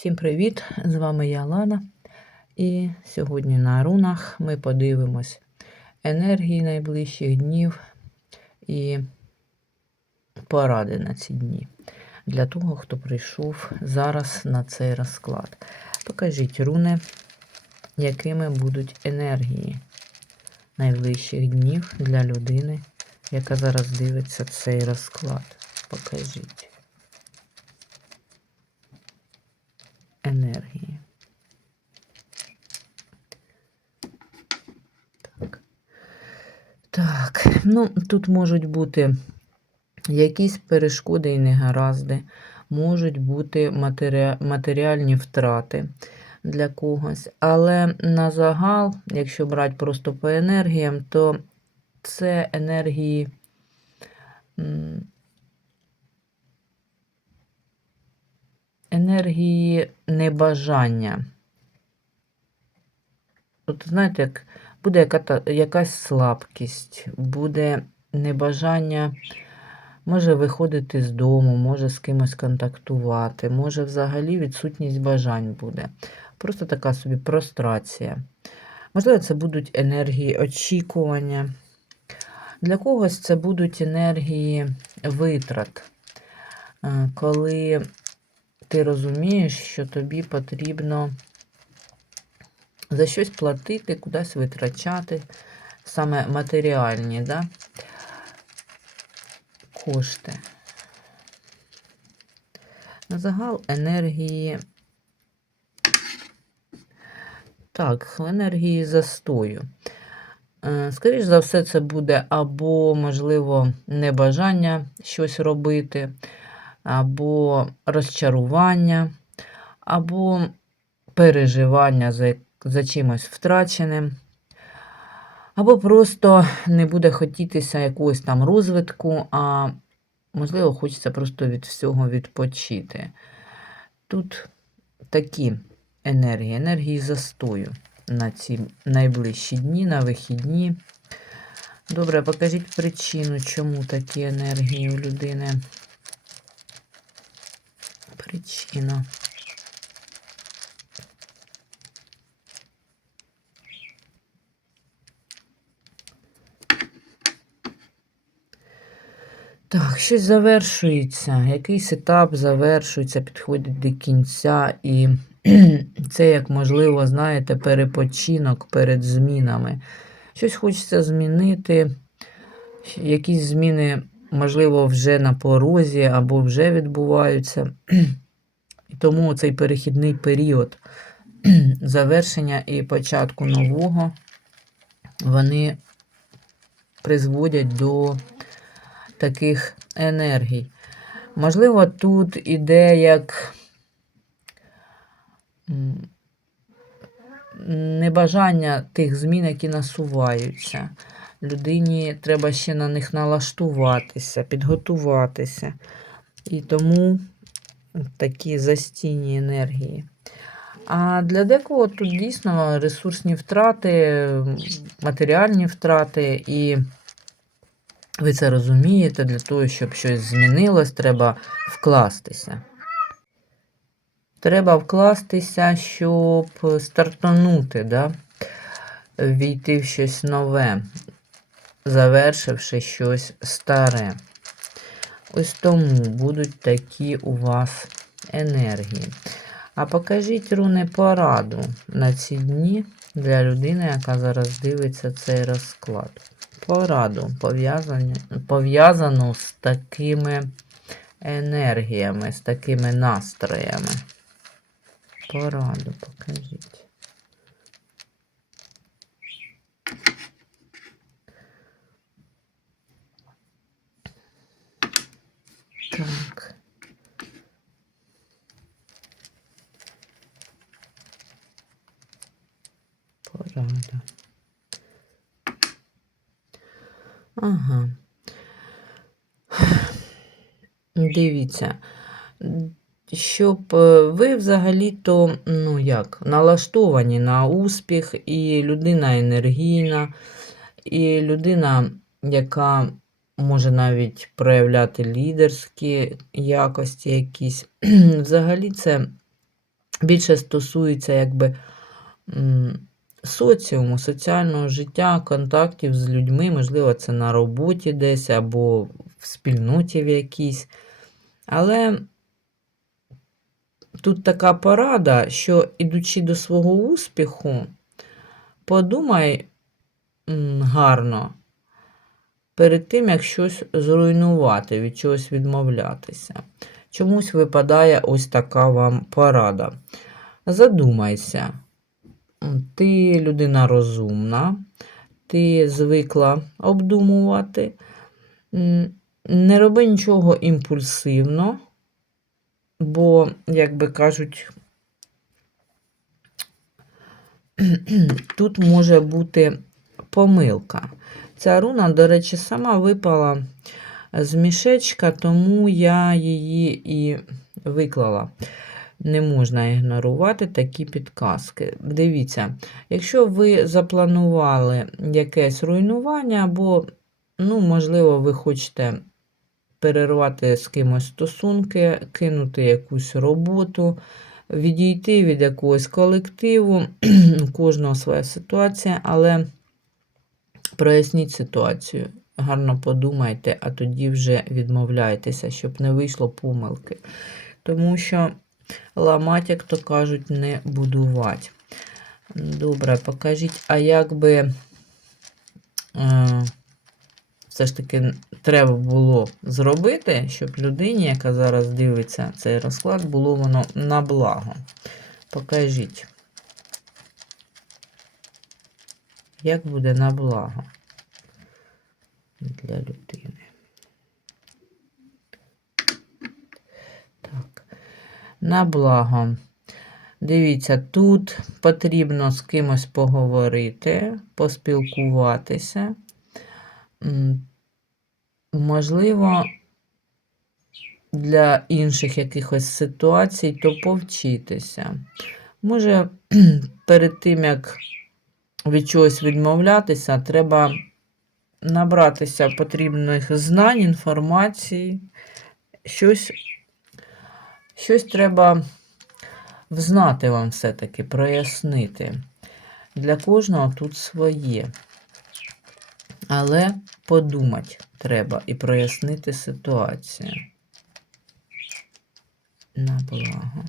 Всім привіт! З вами я Лана. І сьогодні на рунах ми подивимось енергії найближчих днів і поради на ці дні для того, хто прийшов зараз на цей розклад. Покажіть руни, якими будуть енергії найближчих днів для людини, яка зараз дивиться цей розклад. Покажіть. енергії. Так. Так, ну, тут можуть бути якісь перешкоди і негаразди, можуть бути матері... матеріальні втрати для когось. Але на загал, якщо брати просто по енергіям, то це енергії. енергії небажання. От знаєте, як буде яка якась слабкість, буде небажання, може виходити з дому, може з кимось контактувати, може взагалі відсутність бажань буде. Просто така собі прострація. Можливо, це будуть енергії очікування. Для когось це будуть енергії витрат, е, коли ти розумієш, що тобі потрібно за щось платити, кудись витрачати, саме матеріальні да? кошти. На загал енергії. Так, енергії застою. Е, Скоріше за все, це буде або, можливо, небажання щось робити, або розчарування, або переживання за, за чимось втраченим, або просто не буде хотітися якогось там розвитку, а можливо, хочеться просто від всього відпочити. Тут такі енергії, енергії застою на ці найближчі дні, на вихідні. Добре, покажіть причину, чому такі енергії у людини причина. Так, щось завершується, якийсь етап завершується, підходить до кінця, і це, як можливо, знаєте, перепочинок перед змінами. Щось хочеться змінити, якісь зміни можливо, вже на порозі або вже відбуваються. І тому цей перехідний період завершення і початку нового, вони призводять до таких енергій. Можливо, тут іде як небажання тих змін, які насуваються людині треба ще на них налаштуватися, підготуватися. І тому такі застійні енергії. А для декого тут дійсно ресурсні втрати, матеріальні втрати, і ви це розумієте, для того, щоб щось змінилось, треба вкластися. Треба вкластися, щоб стартанути, да? війти в щось нове завершивши щось старе. Ось тому будуть такі у вас енергії. А покажіть руни пораду на ці дні для людини, яка зараз дивиться цей розклад. Пораду пов'язану з такими енергіями, з такими настроями. Пораду покажіть. Так. Порада. Ага. Дивіться, щоб е, ви взагалі-то, ну як, налаштовані на успіх, і людина енергійна, і людина, яка може навіть проявляти лідерські якості якісь. Взагалі, це більше стосується якби соціуму, соціального життя, контактів з людьми, можливо, це на роботі десь або в спільноті в якійсь. Але тут така порада, що ідучи до свого успіху, подумай гарно перед тим, як щось зруйнувати, від чогось відмовлятися. Чомусь випадає ось така вам порада. Задумайся, ти людина розумна, ти звикла обдумувати. Не роби нічого імпульсивно, бо, як би кажуть, тут може бути помилка. Ця руна, до речі, сама випала з мішечка, тому я її і виклала. Не можна ігнорувати такі підказки. Дивіться, якщо ви запланували якесь руйнування, або, ну, можливо, ви хочете перервати з кимось стосунки, кинути якусь роботу, відійти від якогось колективу, кожного своя ситуація, але проясніть ситуацію. Гарно подумайте, а тоді вже відмовляйтеся, щоб не вийшло помилки. Тому що ламать, як то кажуть, не будувати. Добре, покажіть, а як би е, все ж таки треба було зробити, щоб людині, яка зараз дивиться цей розклад, було воно на благо. Покажіть. Як буде на благо для людини? На благо. Дивіться, тут потрібно з кимось поговорити, поспілкуватися. Можливо, для інших якихось ситуацій, то повчитися. Може, перед тим, як від чогось відмовлятися, треба набратися потрібних знань, інформації, щось, щось треба взнати вам все-таки, прояснити. Для кожного тут своє. Але подумати треба і прояснити ситуацію. На благо.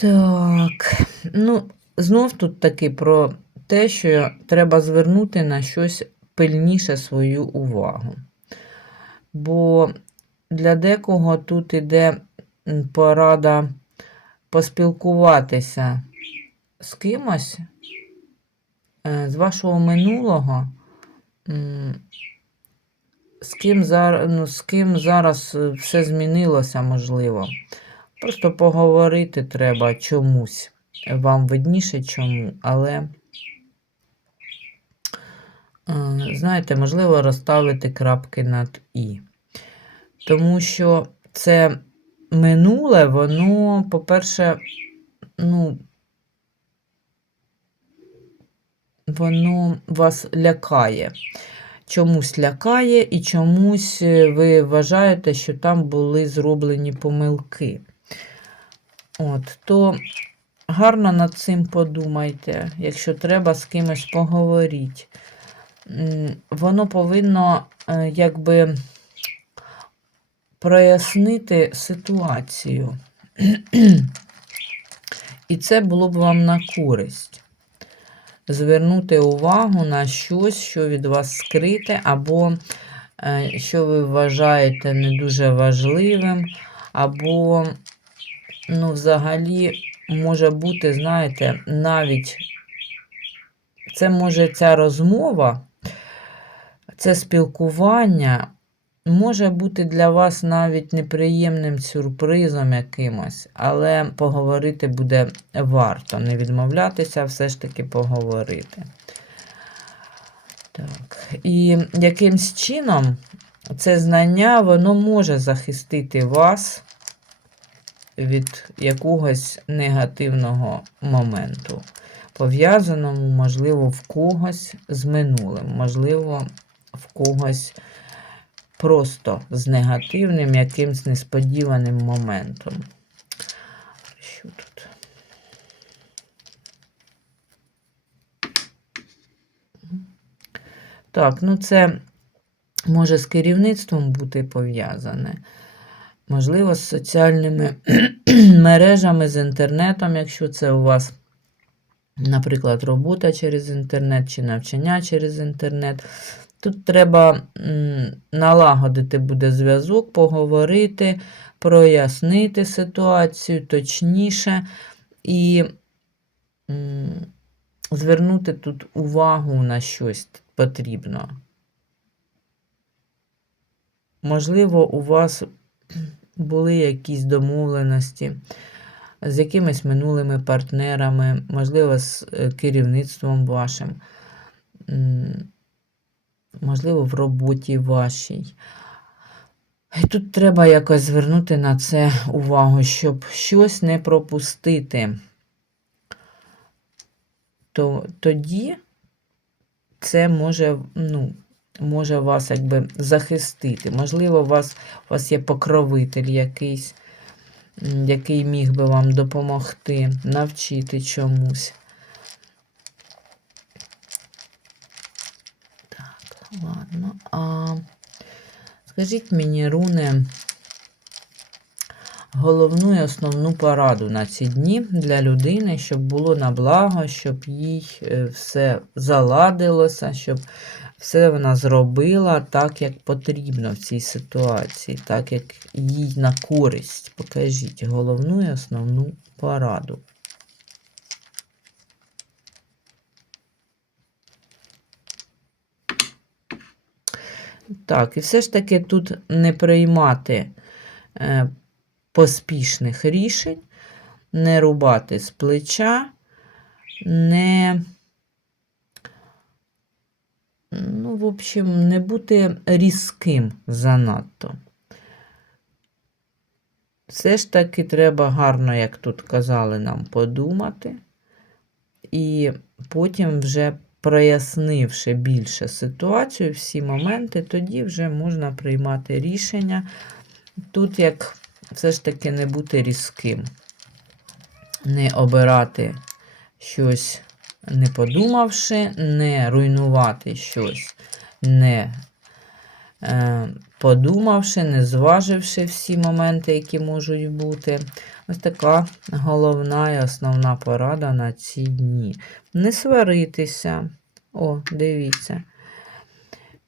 Так, ну, знов тут таки про те, що треба звернути на щось пильніше свою увагу. Бо для декого тут іде порада поспілкуватися з кимось е, з вашого минулого, з ким, зараз, ну, з ким зараз все змінилося, можливо. Просто поговорити треба чомусь. Вам видніше чому, але, е, знаєте, можливо, розставити крапки над І. Тому що це минуле, воно, по-перше, ну, воно вас лякає. Чомусь лякає і чомусь е, ви вважаєте, що там були зроблені помилки. От, то гарно над цим подумайте, якщо треба з кимось поговоріть. Воно повинно е, якби прояснити ситуацію. І це було б вам на користь. Звернути увагу на щось, що від вас скрите, або е, що ви вважаєте не дуже важливим, або, ну, взагалі, може бути, знаєте, навіть це може ця розмова, це спілкування може бути для вас навіть неприємним сюрпризом якимось, але поговорити буде варто. Не відмовлятися, все ж таки поговорити. Так. І якимсь чином це знання воно може захистити вас від якогось негативного моменту. пов'язаному, можливо, в когось з минулим, можливо, в когось просто з негативним, якимсь несподіваним моментом. Що тут? Так, ну це може з керівництвом бути пов'язане. Можливо, з соціальними мережами, з інтернетом, якщо це у вас, наприклад, робота через інтернет чи навчання через інтернет. Тут треба налагодити буде зв'язок, поговорити, прояснити ситуацію точніше і звернути тут увагу на щось потрібно. Можливо, у вас були якісь домовленості з якимись минулими партнерами, можливо, з е, керівництвом вашим, можливо, в роботі вашій. І тут треба якось звернути на це увагу, щоб щось не пропустити. То тоді це може, ну, може вас якби захистити. Можливо, у вас, у вас є покровитель якийсь, який міг би вам допомогти, навчити чомусь. Так, ладно. А скажіть мені, Руне, головну і основну пораду на ці дні для людини, щоб було на благо, щоб їй е, все заладилося, щоб все вона зробила так, як потрібно в цій ситуації, так як їй на користь. Покажіть головну і основну пораду. Так, і все ж таки тут не приймати е, поспішних рішень, не рубати з плеча, не, ну, в общем, не бути різким занадто. Все ж таки треба гарно, як тут казали нам, подумати, і потім вже прояснивши більше ситуацію, всі моменти, тоді вже можна приймати рішення. Тут як все ж таки не бути різким, не обирати щось, не подумавши, не руйнувати щось, не е, подумавши, не зваживши всі моменти, які можуть бути. Ось така головна і основна порада на ці дні. Не сваритися. О, дивіться.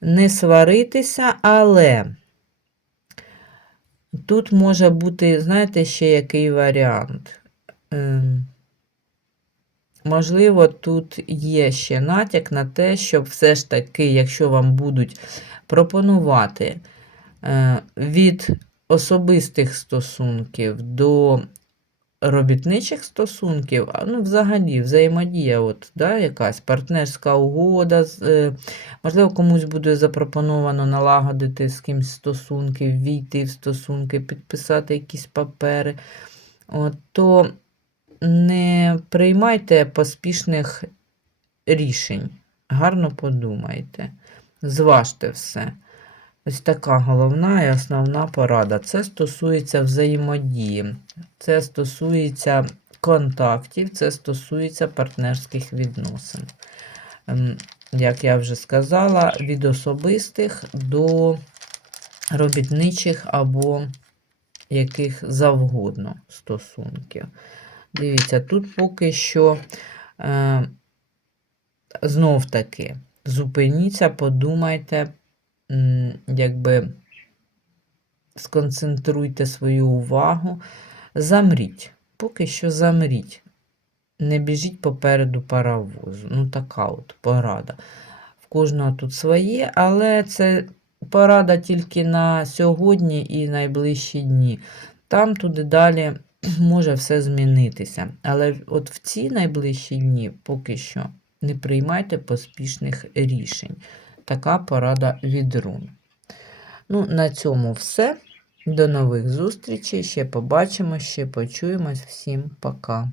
Не сваритися, але тут може бути, знаєте, ще який варіант. Можливо, тут є ще натяк на те, щоб все ж таки, якщо вам будуть пропонувати е, від особистих стосунків до робітничих стосунків, а, ну, взагалі, взаємодія, от, да, якась партнерська угода, е, можливо, комусь буде запропоновано налагодити з кимось стосунки, війти в стосунки, підписати якісь папери, от, то не приймайте поспішних рішень. Гарно подумайте, зважте все. Ось така головна і основна порада. Це стосується взаємодії, це стосується контактів, це стосується партнерських відносин. Ем, Як я вже сказала, від особистих до робітничих або яких завгодно стосунків. Дивіться, тут поки що е, знов таки зупиніться, подумайте, якби сконцентруйте свою увагу, замріть, поки що замріть. Не біжіть попереду паровозу. Ну, така от порада. В кожного тут своє, але це порада тільки на сьогодні і найближчі дні. Там туди далі може все змінитися. Але от в ці найближчі дні поки що не приймайте поспішних рішень. Така порада від рун. Ну, на цьому все. До нових зустрічей. Ще побачимо, ще почуємось. Всім пока.